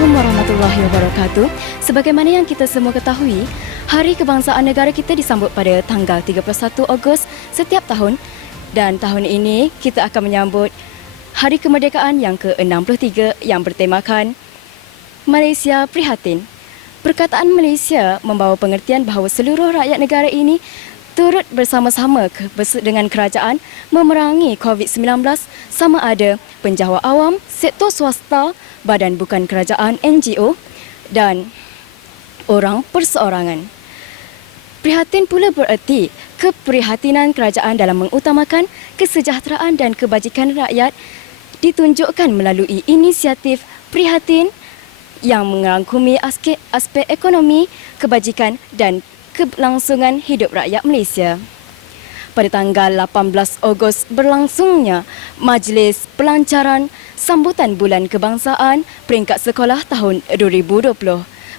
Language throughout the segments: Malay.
Assalamualaikum warahmatullahi wabarakatuh. Sebagaimana yang kita semua ketahui, Hari Kebangsaan Negara kita disambut pada tanggal 31 Ogos setiap tahun dan tahun ini kita akan menyambut Hari Kemerdekaan yang ke-63 yang bertemakan Malaysia Prihatin. Perkataan Malaysia membawa pengertian bahawa seluruh rakyat negara ini turut bersama-sama dengan kerajaan memerangi COVID-19 sama ada penjawat awam, sektor swasta, badan bukan kerajaan NGO dan orang perseorangan. Prihatin pula bererti keprihatinan kerajaan dalam mengutamakan kesejahteraan dan kebajikan rakyat ditunjukkan melalui inisiatif Prihatin yang merangkumi aspek ekonomi, kebajikan dan kelangsungan hidup rakyat Malaysia. Pada tanggal 18 Ogos berlangsungnya Majlis Pelancaran Sambutan Bulan Kebangsaan Peringkat Sekolah tahun 2020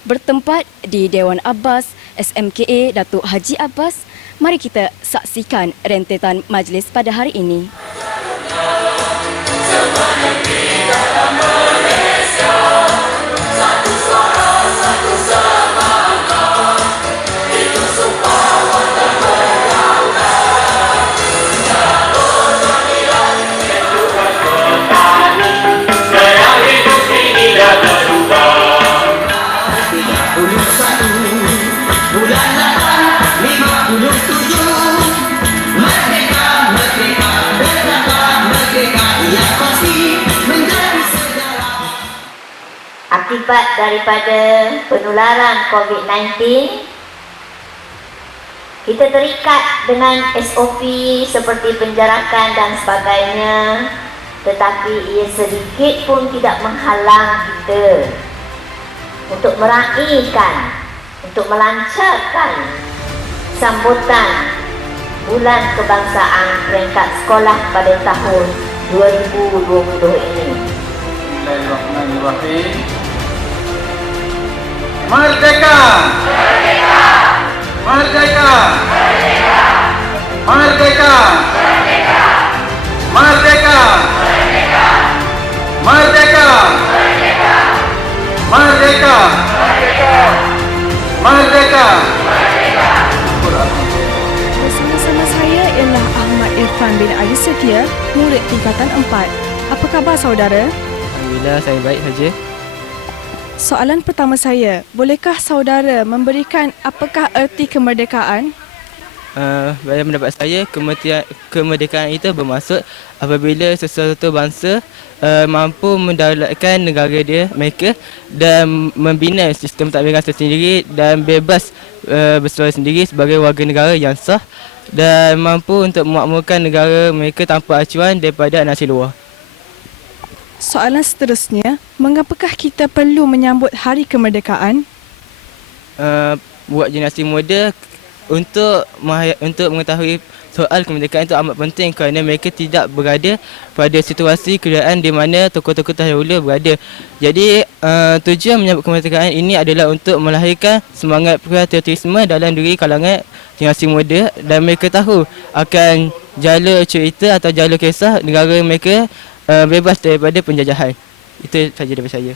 bertempat di Dewan Abbas SMKA Datuk Haji Abbas. Mari kita saksikan rentetan majlis pada hari ini. Akibat daripada penularan COVID-19, kita terikat dengan SOP seperti penjarakan dan sebagainya, tetapi ia sedikit pun tidak menghalang kita untuk meraihkan, untuk melancarkan sambutan Bulan Kebangsaan Peringkat Sekolah pada tahun 2020 ini. Bismillahirrahmanirrahim. Merdeka! Merdeka! Merdeka! Merdeka! Merdeka! Merdeka! Merdeka! Merdeka! Bersama-sama saya ialah Ahmad Irfan bin Ali Setia, murid tingkatan 4. Apa khabar saudara? Alhamdulillah, saya baik saja. Soalan pertama saya, bolehkah saudara memberikan apakah erti kemerdekaan? Pada pendapat saya, kemerdekaan itu bermaksud apabila sesuatu bangsa mampu mendaulatkan negara mereka dan membina sistem tadbiran sendiri dan bebas bersuara sendiri sebagai warga negara yang sah dan mampu untuk memakmurkan negara mereka tanpa acuan daripada nasi luar. Soalan seterusnya, mengapakah kita perlu menyambut Hari Kemerdekaan? Buat generasi muda untuk mengetahui soal kemerdekaan itu amat penting kerana mereka tidak berada pada situasi keadaan di mana tokoh-tokoh terdahulu berada. Jadi tujuan menyambut kemerdekaan ini adalah untuk melahirkan semangat patriotisme dalam diri kalangan generasi muda dan mereka tahu akan jalur cerita atau jalur kisah negara mereka bebas daripada penjajahan. Itu saja daripada saya.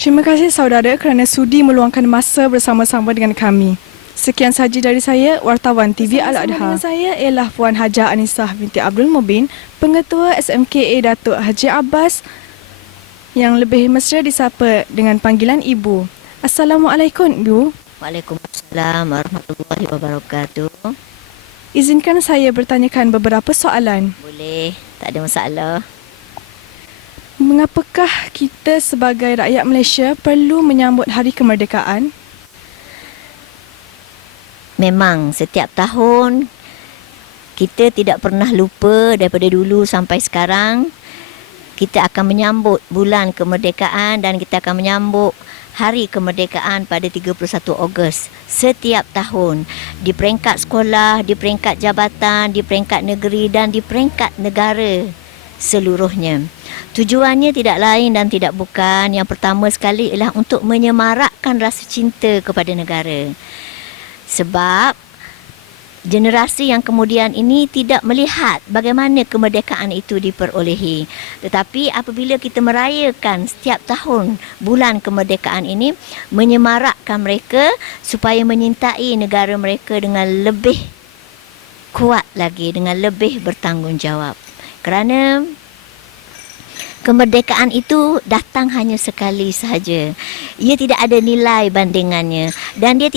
Terima kasih saudara kerana sudi meluangkan masa bersama-sama dengan kami. Sekian sahaja dari saya, wartawan TV Al-Adha. Saya ialah Puan Hajah Anisah binti Abdul Mubin, Pengetua SMKA Datuk Haji Abbas yang lebih mesra disapa dengan panggilan Ibu. Assalamualaikum Ibu. Waalaikumsalam warahmatullahi wabarakatuh. Izinkan saya bertanyakan beberapa soalan. Boleh, tak ada masalah. Mengapakah kita sebagai rakyat Malaysia perlu menyambut Hari Kemerdekaan? Memang setiap tahun kita tidak pernah lupa daripada dulu sampai sekarang kita akan menyambut bulan kemerdekaan dan kita akan menyambut Hari Kemerdekaan pada 31 Ogos setiap tahun di peringkat sekolah, di peringkat jabatan, di peringkat negeri dan di peringkat negara seluruhnya. Tujuannya tidak lain dan tidak bukan, yang pertama sekali ialah untuk menyemarakkan rasa cinta kepada negara. Sebab generasi yang kemudian ini tidak melihat bagaimana kemerdekaan itu diperolehi. Tetapi apabila kita merayakan setiap tahun bulan kemerdekaan ini, menyemarakkan mereka supaya menyintai negara mereka dengan lebih kuat lagi, dengan lebih bertanggungjawab. Kerana kemerdekaan itu datang hanya sekali sahaja. Ia tidak ada nilai bandingannya dan dia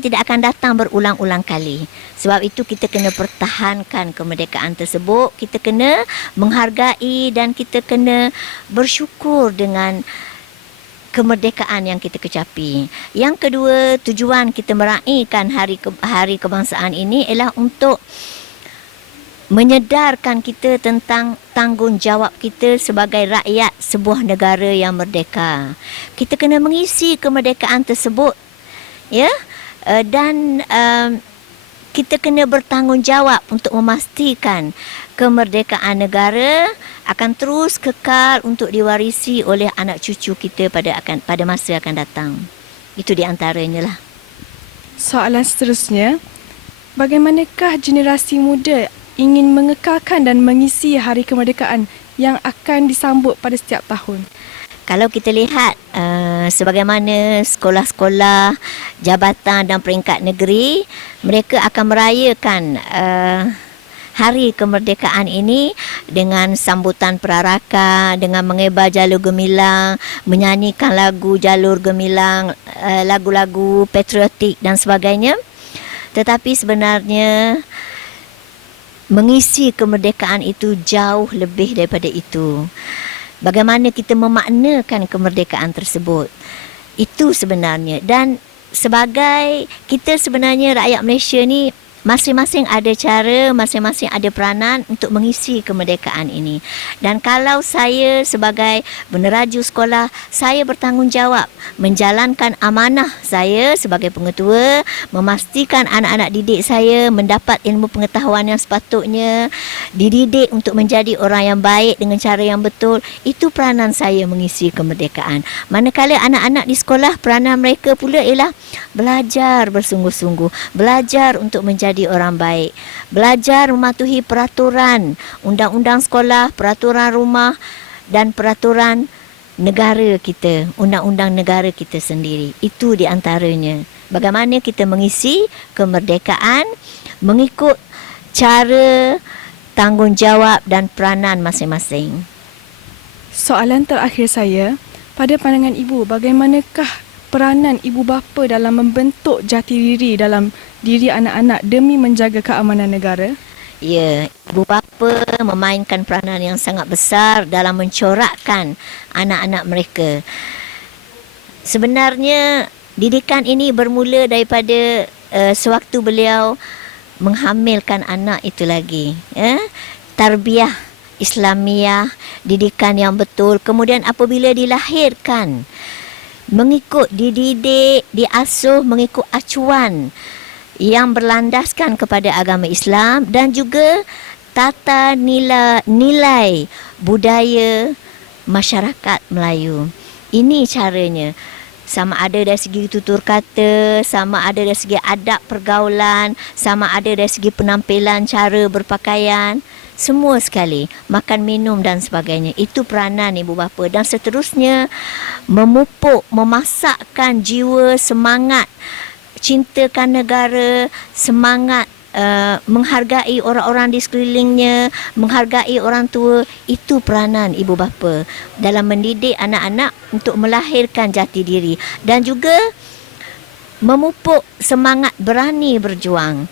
tidak akan datang berulang-ulang kali. Sebab itu kita kena pertahankan kemerdekaan tersebut, kita kena menghargai dan kita kena bersyukur dengan kemerdekaan yang kita kecapi. Yang kedua, tujuan kita meraihkan hari kebangsaan ini ialah untuk menyedarkan kita tentang tanggungjawab kita sebagai rakyat sebuah negara yang merdeka. Kita kena mengisi kemerdekaan tersebut, ya, dan kita kena bertanggungjawab untuk memastikan kemerdekaan negara akan terus kekal untuk diwarisi oleh anak cucu kita pada masa akan datang. Itu di antaranya lah. Soalan seterusnya, bagaimanakah generasi muda ingin mengekalkan dan mengisi hari kemerdekaan yang akan disambut pada setiap tahun? Kalau kita lihat sebagaimana sekolah-sekolah, jabatan dan peringkat negeri, mereka akan merayakan hari kemerdekaan ini dengan sambutan perarakan, dengan mengebar jalur gemilang, menyanyikan lagu jalur gemilang, lagu-lagu patriotik dan sebagainya. Tetapi sebenarnya mengisi kemerdekaan itu jauh lebih daripada itu. Bagaimana kita memaknakan kemerdekaan tersebut, itu sebenarnya. Dan sebagai kita sebenarnya rakyat Malaysia ni, masing-masing ada cara, masing-masing ada peranan untuk mengisi kemerdekaan ini. Dan kalau saya sebagai peneraju sekolah, saya bertanggungjawab menjalankan amanah saya sebagai pengetua, memastikan anak-anak didik saya mendapat ilmu pengetahuan yang sepatutnya, dididik untuk menjadi orang yang baik dengan cara yang betul. Itu peranan saya mengisi kemerdekaan. Manakala anak-anak di sekolah, peranan mereka pula ialah belajar bersungguh-sungguh, belajar untuk menjadi orang baik, belajar mematuhi peraturan undang-undang sekolah, peraturan rumah dan peraturan negara kita, undang-undang negara kita sendiri. Itu di antaranya. Bagaimana kita mengisi kemerdekaan mengikut cara, tanggungjawab dan peranan masing-masing. Soalan terakhir saya, pada pandangan ibu, bagaimanakah peranan ibu bapa dalam membentuk jati diri dalam diri anak-anak demi menjaga keamanan negara? Ya, ibu bapa memainkan peranan yang sangat besar dalam mencorakkan anak-anak mereka. Sebenarnya didikan ini bermula daripada sewaktu beliau menghamilkan anak itu lagi. Tarbiyah Islamiah, didikan yang betul. Kemudian apabila dilahirkan, mengikut, dididik, diasuh mengikut acuan yang berlandaskan kepada agama Islam dan juga tata nilai budaya masyarakat Melayu. Ini caranya. Sama ada dari segi tutur kata, sama ada dari segi adab pergaulan, sama ada dari segi penampilan, cara berpakaian, semua sekali, makan minum dan sebagainya. Itu peranan ibu bapa. Dan seterusnya memupuk, memasakkan jiwa, semangat cintakan negara, semangat menghargai orang-orang di sekelilingnya, menghargai orang tua. Itu peranan ibu bapa dalam mendidik anak-anak untuk melahirkan jati diri dan juga memupuk semangat berani berjuang,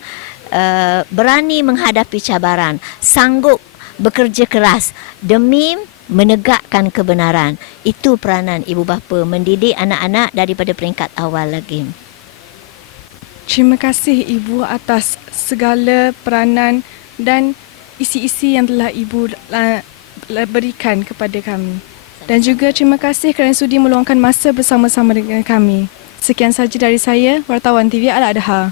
berani menghadapi cabaran, sanggup bekerja keras demi menegakkan kebenaran. Itu peranan ibu bapa mendidik anak-anak daripada peringkat awal lagi. Terima kasih Ibu atas segala peranan dan isi-isi yang telah Ibu berikan kepada kami. Dan juga terima kasih kerana sudi meluangkan masa bersama-sama dengan kami. Sekian sahaja dari saya, wartawan TV Al-Adha.